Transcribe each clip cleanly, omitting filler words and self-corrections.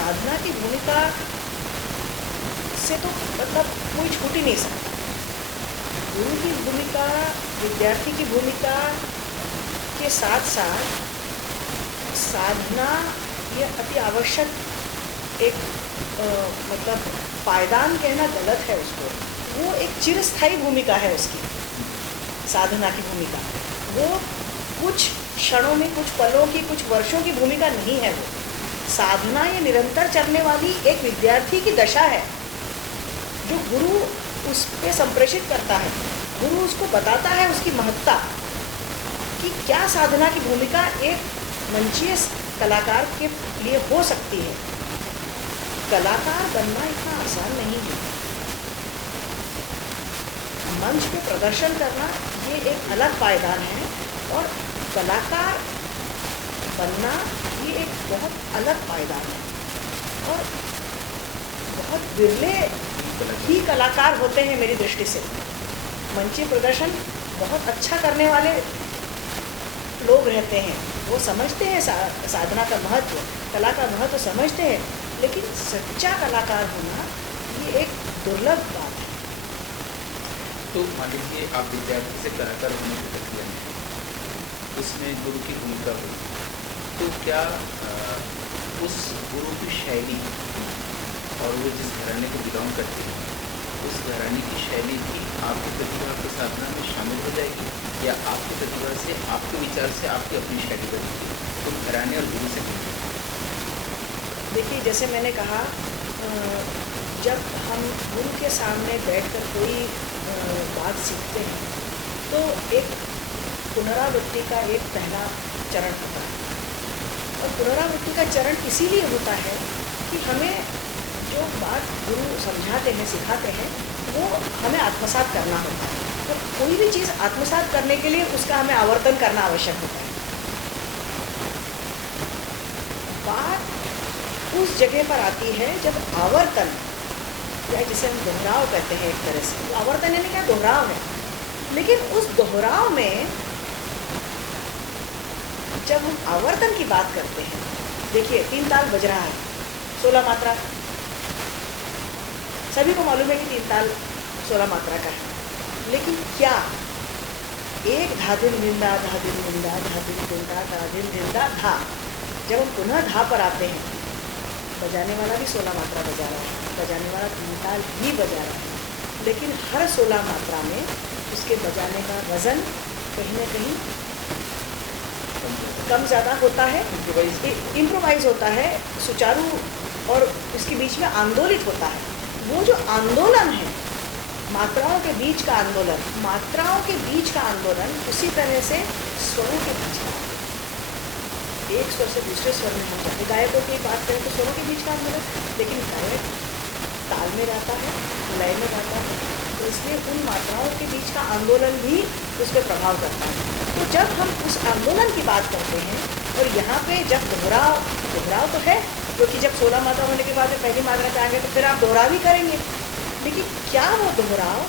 साधना की भूमिका से तो मतलब कोई छूट ही नहीं सकता। गुरु की भूमिका, विद्यार्थी की भूमिका के साथ साथ साधना ये अति आवश्यक एक मतलब पायदान कहना गलत है उसको। वो एक चिरस्थायी भूमिका है उसकी, साधना की भूमिका। वो कुछ क्षणों में, कुछ पलों की, कुछ वर्षों की भूमिका नहीं है। वो साधना ये निरंतर चलने वाली एक विद्यार्थी की दशा है जो गुरु उस पे संप्रेषित करता है। गुरु उसको बताता है उसकी महत्ता कि क्या साधना की भूमिका एक मंचीय कलाकार के लिए हो सकती है। कलाकार बनना इतना आसान नहीं है। मंच पे प्रदर्शन करना ये एक अलग पायदान है और कलाकार बनना ये एक बहुत अलग पायदान है। और बहुत विरले ही कलाकार होते हैं मेरी दृष्टि से। मंचीय प्रदर्शन बहुत अच्छा करने वाले लोग रहते हैं, वो समझते हैं साधना का महत्व, कला का महत्व समझते हैं, लेकिन सच्चा कलाकार होना ये एक दुर्लभ बात है। तो मान लीजिए आप विद्यार्थी से कलाकार होने की प्रक्रिया में, उसमें गुरु की भूमिका हुई, तो क्या उस गुरु की शैली और वो जिस घराने को बिलोंग करते हैं उस घराने की शैली भी आपकी प्रतिभा की साधना में शामिल हो जाएगी, या आपकी प्रतिभा से, आपके विचार से आपकी अपनी शैली बनेगी? तो घराने और गुरु से देखिए, जैसे मैंने कहा, जब हम गुरु के सामने बैठकर कोई बात सीखते हैं तो एक पुनरावृत्ति का एक पहला चरण होता है। और पुनरावृत्ति का चरण इसीलिए होता है कि हमें जो बात गुरु समझाते हैं, सिखाते हैं, वो हमें आत्मसात करना होता है। तो कोई भी चीज़ आत्मसात करने के लिए उसका हमें आवर्तन करना आवश्यक होता है। बात उस जगह पर आती है जब आवर्तन, या जिसे हम दोहराव कहते हैं एक तरह से। आवर्तन यानी क्या? दोहराव है। लेकिन उस दोहराव में जब हम आवर्तन की बात करते हैं, देखिए 3 ताल बज रहा है, 16 मात्रा, सभी को मालूम है कि 3 ताल 16 मात्रा का है। लेकिन क्या एक धा दिन निंदा, धा दिन निंदा, धा दिन निंदा, धा दिन निंदा, धा, जब हम पुनः धा पर आते हैं, बजाने वाला भी 16 मात्रा बजा रहा है, बजाने वाला 3 ताल ही बजा रहा है, लेकिन हर 16 मात्रा में उसके बजाने का वजन कहीं ना कहीं कम ज़्यादा होता है, इम्प्रोवाइज होता है, सुचारू, और इसके बीच में आंदोलित होता है। वो जो आंदोलन है, मात्राओं के बीच का आंदोलन, मात्राओं के बीच का आंदोलन, उसी तरह से स्वरों के बीच का, एक स्वर से दूसरे स्वर में हम जाते, गायकों की बात करें तो स्वरों के बीच का आंदोलन, लेकिन गायक ताल में रहता है, लय में रहता है, तो इसलिए उन मात्राओं के बीच का आंदोलन भी उस पर प्रभाव करता है। तो जब हम उस आंदोलन की बात करते हैं, और यहाँ पे जब दोहराव तो है, क्योंकि जब 16 मात्रा होने के बाद पहली मात्रा चाहेंगे तो फिर आप दोहराव ही करेंगे, लेकिन क्या वो दोहराव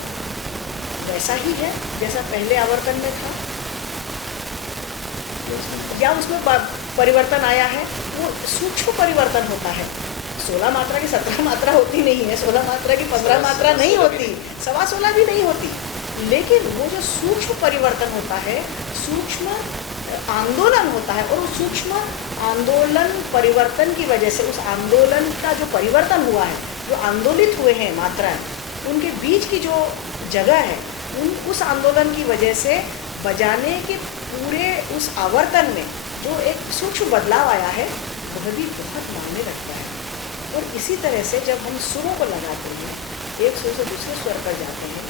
वैसा ही है जैसा पहले आवर्तन में था, या उसमें परिवर्तन आया है? वो सूक्ष्म परिवर्तन होता है। 16 मात्रा की 17 मात्रा होती नहीं है, 16 मात्रा की 15 मात्रा नहीं होती, 16.25 भी नहीं होती, लेकिन वो जो सूक्ष्म परिवर्तन होता है, सूक्ष्म आंदोलन होता है, और उस सूक्ष्म आंदोलन परिवर्तन की वजह से, उस आंदोलन का जो परिवर्तन हुआ है, जो आंदोलित हुए हैं मात्राएं, उनके बीच की जो जगह है, उस आंदोलन की वजह से बजाने के पूरे उस आवर्तन में जो एक सूक्ष्म बदलाव आया है, वह भी बहुत मायने रखता है। और इसी तरह से जब हम सुरों को लगाते हैं, एक स्वर से दूसरे स्वर पर जाते हैं,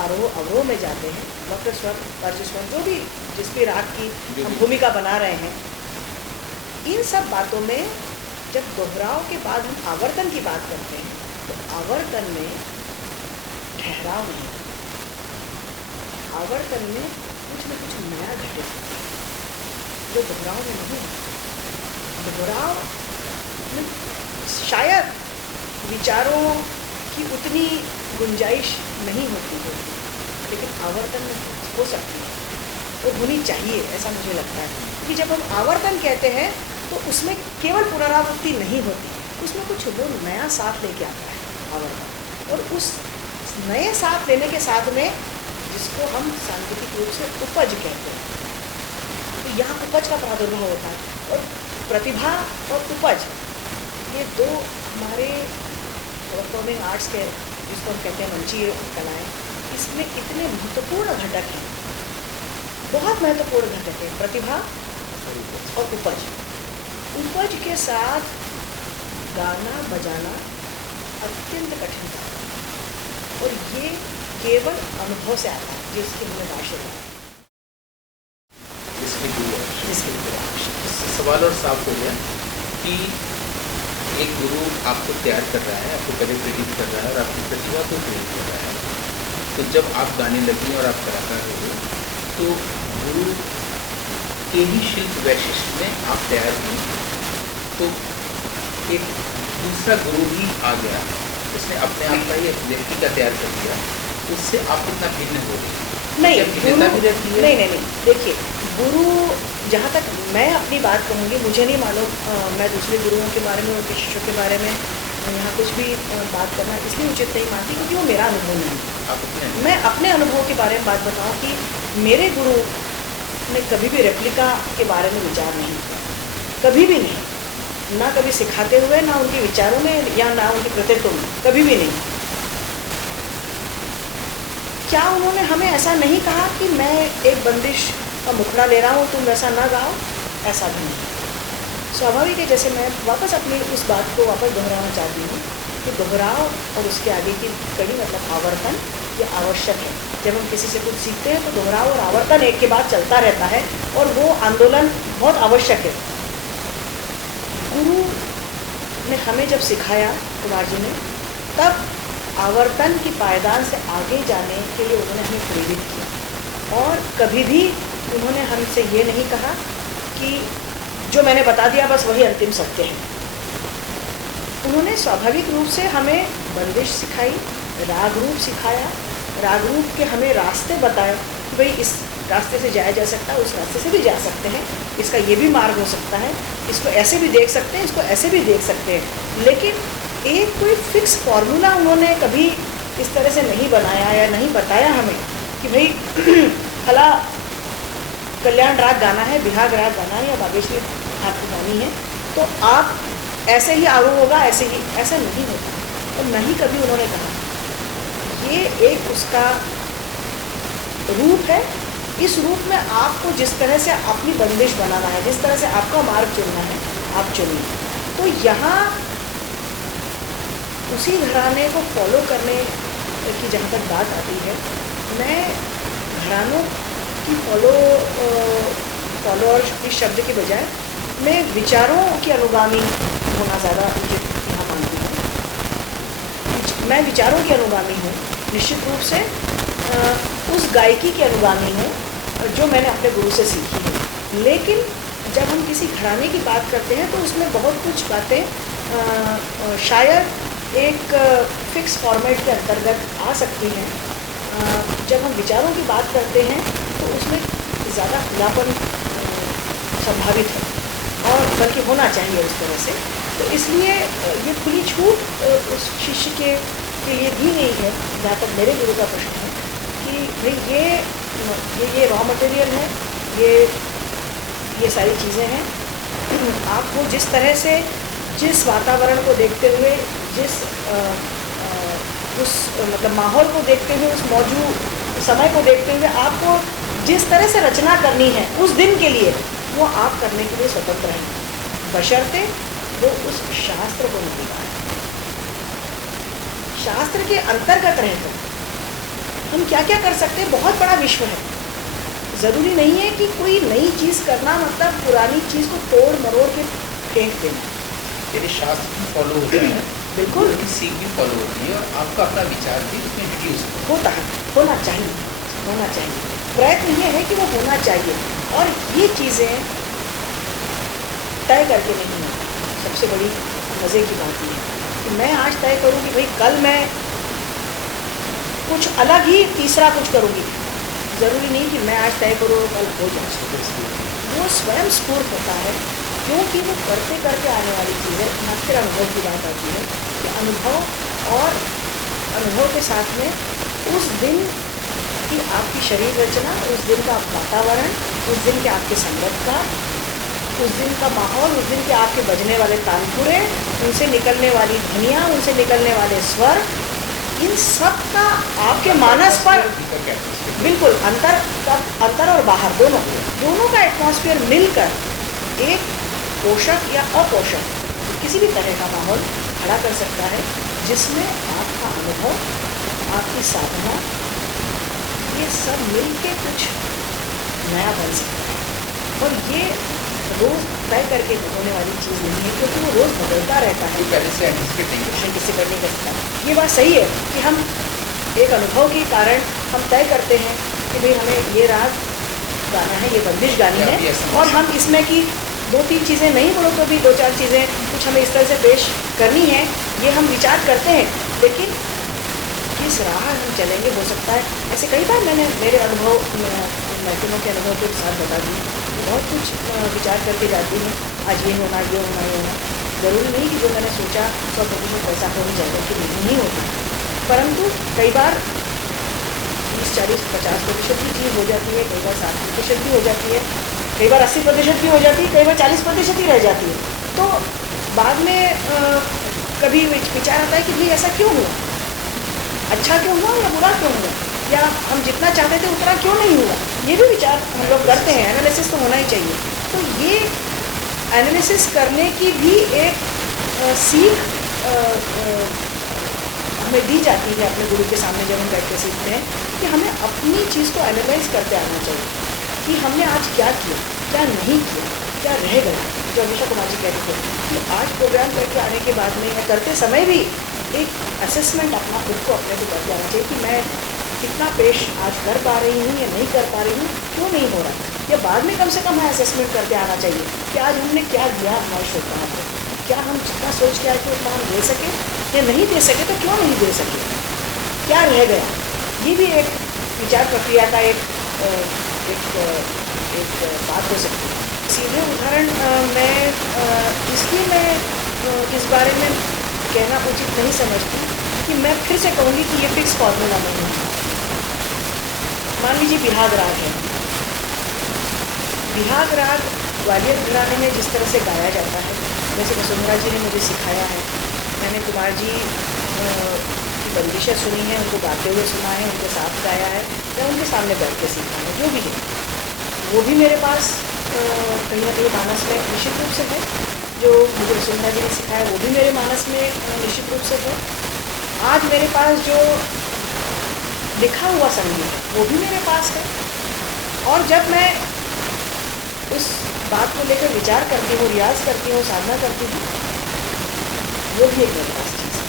आरोह अवरोह में जाते हैं, वक्र स्वर, अर्ज स्वर, जो भी जिस भी राग की हम भूमिका बना रहे हैं, इन सब बातों में जब दोहराव के बाद हम आवर्तन की बात करते हैं, तो आवर्तन में ठहराव नहीं, आवर्तन में कुछ न कुछ नया घटे जो दोहराव में नहीं है। दोहराव में शायद विचारों की उतनी गुंजाइश नहीं होती है, लेकिन आवर्तन में हो सकती है, वो होनी चाहिए, ऐसा मुझे लगता है। कि जब हम आवर्तन कहते हैं तो उसमें केवल पुनरावृत्ति नहीं होती, उसमें कुछ वो नया साथ लेके आता है आवर्तन। और उस नए साथ लेने के साथ में, जिसको हम सांकेतिक रूप से उपज कहते हैं, तो यहाँ उपज का प्रादुर्भाव होता है। और प्रतिभा और उपज, ये दो हमारे परफॉर्मिंग आर्ट्स के, जिसको हम कहते हैं मंचीय कलाएँ, इसमें इतने महत्वपूर्ण घटक हैं, बहुत महत्वपूर्ण घटक है, प्रतिभा और उपज। उपज के साथ गाना बजाना अत्यंत कठिन था, और ये केवल अनुभव से आता है, जिसकी मैंने भाषा दी, जिसके लिए आवश्यक। सवाल और साफ हो गया कि एक गुरु आपको तैयार कर रहा है, आपको पहले प्रेरित कर रहा है और आपकी प्रतिभा को प्रेरित कर रहा है। तो जब आप गाने लगी और आप कलाकार हो गए, तो गुरु के ही शिल्प वैशिष्ट में आप तैयार हुए, तो एक दूसरा गुरु ही आ गया, उसने अपने आप का ही एक व्यक्ति का तैयार कर दिया, उससे आप कितना भिन्न हो गए? नहीं, भिन्नता भी रहती है? नहीं, देखिए, गुरु, जहाँ तक मैं अपनी बात कहूँगी, मुझे नहीं मालूम, मैं दूसरे गुरुओं के बारे में, उनके शिष्यों के बारे में यहाँ कुछ भी बात करना इसलिए उचित नहीं मानती क्योंकि वो मेरा अनुभव नहीं है। मैं अपने अनुभव के बारे में बात बताऊँ कि मेरे गुरु ने कभी भी रेप्लिका के बारे में विचार नहीं किया, कभी भी नहीं, ना कभी सिखाते हुए, ना उनके विचारों में या ना उनके कृतित्व में, कभी भी नहीं। क्या उन्होंने हमें ऐसा नहीं कहा कि मैं एक बंदिश का मुखड़ा ले रहा हूँ, तुम वैसा ना गाओ? ऐसा भी नहीं। स्वाभाविक है, जैसे मैं वापस अपनी उस बात को वापस दोहराना चाहती हूँ कि दोहराव और उसके आगे की कड़ी, मतलब आवर्तन, ये आवश्यक है। जब हम किसी से कुछ सीखते हैं तो दोहराव और आवर्तन एक के बाद चलता रहता है, और वो आंदोलन बहुत आवश्यक है। गुरु ने हमें जब सिखाया, कुमार जी ने, तब आवर्तन की पायदान से आगे जाने के लिए उन्होंने हमें प्रेरित किया, और कभी भी उन्होंने हमसे ये नहीं कहा कि जो मैंने बता दिया बस वही अंतिम सत्य है। उन्होंने स्वाभाविक रूप से हमें बंदिश सिखाई, राग रूप सिखाया, राग रूप के हमें रास्ते बताए कि भाई इस रास्ते से जाया जा सकता है, उस रास्ते से भी जा सकते हैं, इसका ये भी मार्ग हो सकता है, इसको ऐसे भी देख सकते हैं, इसको ऐसे भी देख सकते हैं। लेकिन एक कोई फिक्स फार्मूला उन्होंने कभी इस तरह से नहीं बनाया या नहीं बताया हमें कि भाई फला कल्याण राग गाना है, बिहाग राग गाना है, या बागेश्वरी आपको गानी है, तो आप ऐसे ही आरूढ़ होगा, ऐसे ही, ऐसा नहीं होता। और नहीं कभी उन्होंने कहा। ये एक उसका रूप है, इस रूप में आपको जिस तरह से अपनी बंदिश बनाना है, जिस तरह से आपका मार्ग चुनना है, आप चुनिए। तो यहाँ उसी घराने को फॉलो करने की जहाँ तक बात आती है, मैं घरानों की फॉलोअर इस शब्द के बजाय मैं विचारों के अनुगामी होना ज़्यादा यहाँ मानती हूँ। मैं विचारों के अनुगामी हूँ, निश्चित रूप से उस गायकी के अनुगामी हूँ जो मैंने अपने गुरु से सीखी है। लेकिन जब हम किसी घराने की बात करते हैं तो उसमें बहुत कुछ बातें शायद एक फिक्स फॉर्मेट के अंतर्गत आ सकती हैं। जब हम विचारों की बात करते हैं तो उसमें ज़्यादा खुलापन संभावित है, और बल्कि होना चाहिए उस तरह से। तो इसलिए ये खुली छूट उस शिष्य के लिए भी नहीं है, जहाँ तक मेरे गुरु का प्रश्न है, कि भाई ये रॉ मटेरियल है, ये सारी चीज़ें हैं, आपको जिस तरह से, जिस वातावरण को देखते हुए, जिस उस मतलब माहौल को देखते हुए, उस मौजूद समय को देखते हुए आपको जिस तरह से रचना करनी है उस दिन के लिए, वो आप करने के लिए स्वतंत्र हैं, बशर्ते वो उस शास्त्र को नहीं पाए। शास्त्र के अंतर्गत रहकर हम क्या क्या कर सकते हैं, बहुत बड़ा विश्व है। ज़रूरी नहीं है कि कोई नई चीज़ करना मतलब पुरानी चीज़ को तोड़ मरोड़ के फेंक देना। यदि शास्त्र भी फॉलो होता है, बिल्कुल, उनकी सीख भी फॉलो होती है, और आपका अपना विचार भी उसमें इंट्रोड्यूस होता है, होना चाहिए। प्रयत्न ये है कि वो होना चाहिए, और ये चीज़ें तय करके नहीं है। सबसे बड़ी मज़े की बात ये है कि मैं आज तय करूँ कि भाई कल मैं कुछ अलग ही तीसरा कुछ करूँगी, ज़रूरी नहीं कि मैं आज तय करूँ कल हो जाए। वो स्वयं स्फूर्त होता है, क्योंकि वो करते करते आने वाली चीज़ है। यहाँ फिर अनुभव की बात आती है कि अनुभव और अनुभव के साथ में उस दिन की आपकी शरीर रचना, उस दिन का वातावरण, उस दिन के आपके संगत का, उस दिन का माहौल, उस दिन के आपके बजने वाले तानपुरे, उनसे निकलने वाली ध्वनियाँ, उनसे निकलने वाले स्वर, इन सब का आपके मानस पर बिल्कुल अंतर और बाहर दोनों का एटमॉस्फेयर मिलकर एक पोषक या अपोषक किसी भी तरह का माहौल खड़ा कर सकता है, जिसमें आपका अनुभव, आपकी साधना, ये सब मिलके कुछ नया बन सकता है। और ये रोज़ तय करके होने वाली चीज़ नहीं है, क्योंकि वो रोज़ बदलता रहता है। पहले से एंटिसिपेट किसी कर नहीं कर सकता। ये बात सही है कि हम एक अनुभव के कारण हम तय करते हैं कि भाई हमें ये राग गाना है, ये बंदिश गानी है, और हम इसमें की 2-3 चीज़ें नहीं बोलो तो भी 2-4 चीज़ें कुछ हमें इस तरह से पेश करनी है, ये हम विचार करते हैं। लेकिन किस राह हम चलेंगे, हो सकता है ऐसे कई बार मैंने मेरे अनुभव महफिलों के अनुभव के साथ बता दी, बहुत कुछ विचार करके जाती हूँ, आज ये होना, ये होना, ये होना। ज़रूरी नहीं कि जो मैंने सोचा 100% पैसा हो ही जाएगा, कि नहीं होता। परंतु कई बार 30-40-50% की चीज़ हो जाती है, कई बार 60% भी हो जाती है, कई बार 80% भी हो जाती है, कई बार 40% ही रह जाती है। तो बाद में कभी विचार आता है कि भाई ऐसा क्यों हुआ, अच्छा क्यों हुआ या बुरा क्यों हुआ, या हम जितना चाहते थे उतना क्यों नहीं हुआ। ये भी विचार हम लोग करते हैं। एनालिसिस तो होना ही चाहिए। तो ये एनालिसिस करने की भी एक सीख हमें दी जाती है अपने गुरु के सामने जब हम बैठ के सीखते हैं, कि हमें अपनी चीज़ को एनालाइज करते आना चाहिए कि हमने आज क्या किया, क्या नहीं किया, क्या रह गया। जो अमीषा कुमार जी कहते थे कि आज प्रोग्राम करके आने के बाद में या करते समय भी एक असेसमेंट अपना खुद को अपने को करके आना चाहिए कि मैं कितना पेश आज कर पा रही हूँ या नहीं कर पा रही हूँ, क्यों नहीं हो रहा। या बाद में कम से कम असेसमेंट करते आना चाहिए कि आज हमने क्या दिया हमारे श्रोताओं को, क्या हम जितना सोच के आए थे उतना हम दे सके, या नहीं दे सके तो क्यों नहीं दे सके, क्या रह गया। ये भी एक विचार प्रक्रिया का एक बात हो सकती है। सीधे उदाहरण मैं इसलिए मैं इस बारे में कहना उचित नहीं समझती कि मैं फिर से कहूँगी कि ये फिक्स फॉर्मूला नहीं है। मान लीजिए बिहाग राग है, बिहाग राग ग्वालियर घराने में जिस तरह से गाया जाता है, जैसे वसुंधरा जी ने मुझे सिखाया है, मैंने कुमार जी की बंदिशें सुनी हैं, उनको गाते हुए सुना है, उनके साथ गाया है, या उनके सामने बैठ के सीखा है, जो भी है वो भी मेरे पास कहीं ना कहीं मानस में निश्चित रूप से है। जो मुझे वसुंधरा जी ने सिखाया वो भी मेरे मानस में निश्चित रूप से है। आज मेरे पास जो लिखा हुआ संगीत वो भी मेरे पास है, और जब मैं उस बात को लेकर विचार करती हूँ, रियाज करती हूँ, साधना करती हूँ, वो भी एक मेरे पास चीज़ है।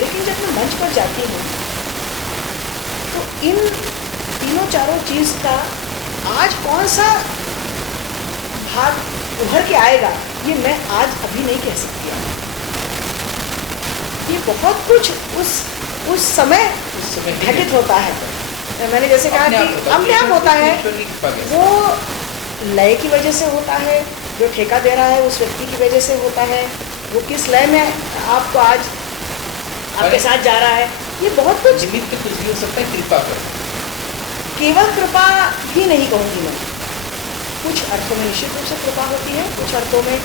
लेकिन जब मैं मंच पर जाती हूँ तो इन तीनों चारों चीज़ का आज कौन सा भाग उभर के आएगा, ये मैं आज अभी नहीं कह सकती। ये बहुत कुछ उस समय घटित होता है। मैंने जैसे कहा कि अपने आप होता है, वो लय की वजह से होता है, जो ठेका दे रहा है उस व्यक्ति की वजह से होता है, वो किस लय में आपको आज आपके साथ जा रहा है, ये बहुत कुछ निमित्त कुछ भी हो सकता है। कृपा कर, केवल कृपा भी नहीं कहूँगी मैं, कुछ अर्थों में निश्चित रूप से कृपा होती है, कुछ अर्थों में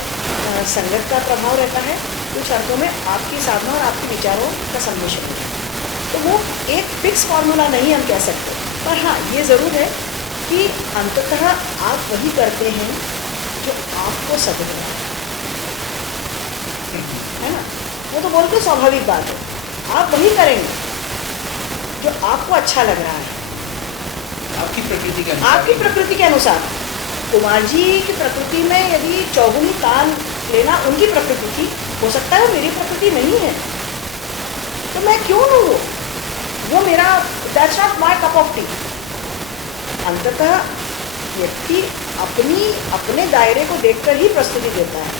संगत का प्रभाव रहता है, कुछ अर्थों में आपकी साधना और आपके विचारों का सम्मिश्रण होता है। तो वो एक फिक्स फार्मूला नहीं हम कह सकते, पर हाँ ये ज़रूर है कि अंततः आप वही करते हैं जो आपको सदगत है ना। वो तो बोलते स्वाभाविक बात है, आप वही करेंगे जो आपको अच्छा लग रहा है, आपकी प्रकृति के अनुसार। आपकी प्रकृति के अनुसार। कुमार जी की प्रकृति में यदि चौगुनी तान लेना उनकी प्रकृति थी, हो सकता है वो मेरी प्रकृति नहीं है, तो मैं क्यों लूँ, वो मेरा that's not my cup of T. अंततः व्यक्ति अपने दायरे को देखकर ही प्रस्तुति देता है।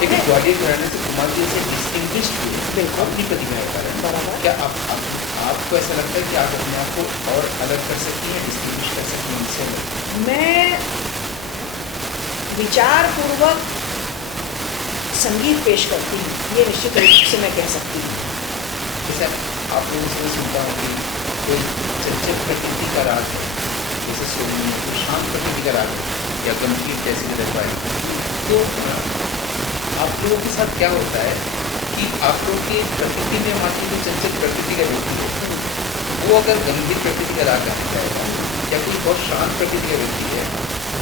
लेकिन ग्वालियर घराने से कुमार जी से डिस्टिंग्विश्ड हुए बिल्कुल अपनी प्रतिभा के कारण। बराबर। क्या आपको ऐसा लगता है कि आप अपने आप को और अलग कर सकती हैं, डिस्टिंग्विश कर सकती हैं इनसे? विचारपूर्वक संगीत पेश करती हैं, ये निश्चित रूप से मैं कह सकती हूँ। जैसे आप लोगों से मैं सुनता हूँ कि कोई चंचल प्रकृति का राग है, जैसे सोनी, कोई शांत प्रकृति का राग है या गंभीर जैसे रहता है, तो आप लोगों के साथ क्या होता है कि आप लोगों की प्रकृति में मान लीजिए चंचल प्रकृति का व्यक्ति है, वो अगर गंभीर प्रकृति का राग गाना चाहेगा या कोई बहुत शांत प्रकृति का व्यक्ति है,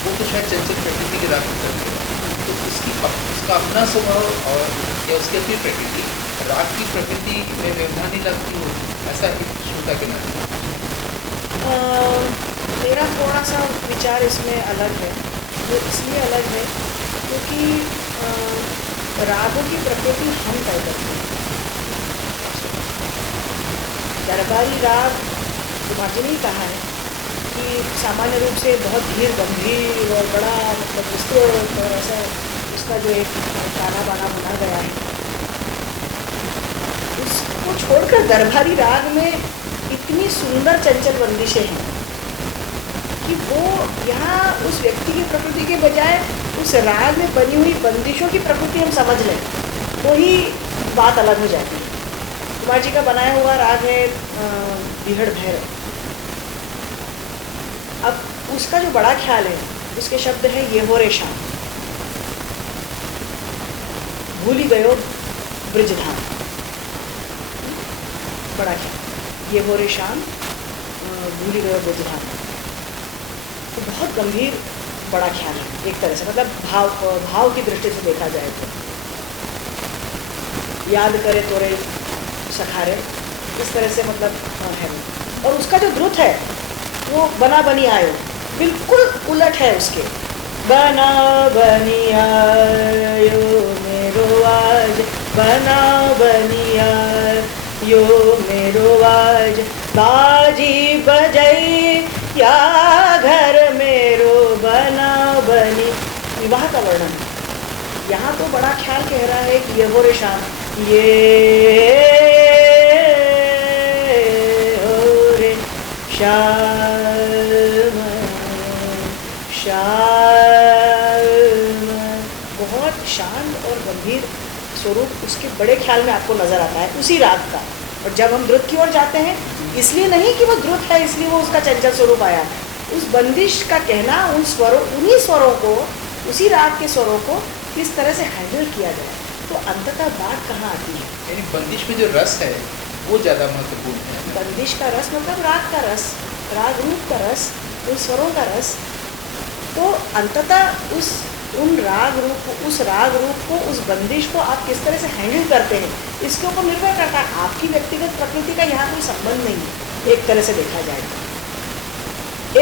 वो तो शायद चंचल प्रकृति के राग में चलेगा, तो उसका अपना स्वभाव और या उसकी अपनी प्रकृति राग की प्रकृति में व्यवधान नहीं लगती हो, ऐसा श्रोता के नाते मेरा थोड़ा सा विचार इसमें अलग है। वो इसलिए अलग है क्योंकि रागों की प्रकृति हम तय करते हैं। दरबारी राग तुम्हारे ने कहा है कि सामान्य रूप से बहुत धीर गंभीर और बड़ा मतलब विस्तृत और ऐसा उसका जो एक गाना बाना बुना गया है, उसको छोड़कर दरबारी राग में इतनी सुंदर चंचल बंदिशें हैं कि वो यहाँ उस व्यक्ति की प्रकृति के बजाय उस राग में बनी हुई बंदिशों की प्रकृति हम समझ लें तो ही बात अलग हो जाती है। कुमार जी का बनाया हुआ राग है बिहड़ भैरव। अब उसका जो बड़ा ख्याल है, उसके शब्द है ये हो रे शाम, भूली गयो ब्रजधाम। बड़ा ख्याल, ये हो रे शाम, भूली गयो ब्रजधाम। तो बहुत गंभीर बड़ा ख्याल है एक तरह से, मतलब भाव की दृष्टि से देखा जाए तो। याद करे तोरे सखारे, इस तरह से मतलब है। और उसका जो द्रुत है वो बना बनी आयो, बिल्कुल उलट है उसके। बना बनी आयो मेरो आज, बना बनी आयो मेरो आज, बाजी बजई या घर मेरो बना बनी। विवाह का वर्णन है यहाँ तो बड़ा ख्याल कह रहा है कि ये हो रे शाम, ये हो रे शाम, शाम। बहुत शांत और गंभीर स्वरूप उसके बड़े ख्याल में आपको नजर आता है उसी राग का। और जब हम द्रुत की ओर जाते हैं, इसलिए नहीं कि वो द्रुत है इसलिए वो उसका चंचल स्वरूप आया, उस बंदिश का कहना उन स्वरों, उन्हीं स्वरों को, उसी राग के स्वरों को किस तरह से हैंडल किया जाए, तो अंततः बात कहाँ आती है। यानी बंदिश में जो रस है वो ज़्यादा महत्वपूर्ण है। बंदिश का रस मतलब राग का रस, राग रूप का रस, उन स्वरों का रस। तो अंततः उन राग रूप, उस राग रूप को, उस बंदिश को आप किस तरह से हैंडल करते हैं, इसके ऊपर निर्भर करता है। आपकी व्यक्तिगत प्रकृति का यहाँ कोई संबंध नहीं है, एक तरह से देखा जाए,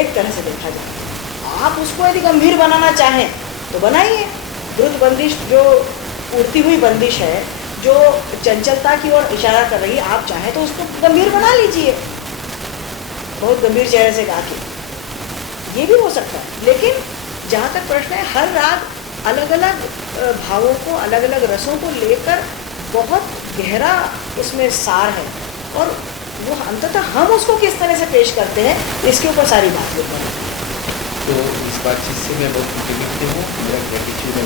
एक तरह से देखा जाए। आप उसको यदि गंभीर बनाना चाहें तो बनाइए। द्रुत बंदिश जो उड़ती हुई बंदिश है, जो चंचलता की ओर इशारा कर रही है, आप चाहें तो उसको गंभीर बना लीजिए, बहुत गंभीर चेहरे से गा के, ये भी हो सकता है। लेकिन जहाँ तक प्रश्न है, हर राग अलग अलग भावों को, अलग अलग रसों को लेकर बहुत गहरा उसमें सार है, और वो अंततः हम उसको किस तरह से पेश करते हैं, इसके ऊपर सारी बात निर्भर है। तो इस बातचीत से मैं बहुत कृतज्ञ हूँ। मेरा ग्रेटिट्यूड है।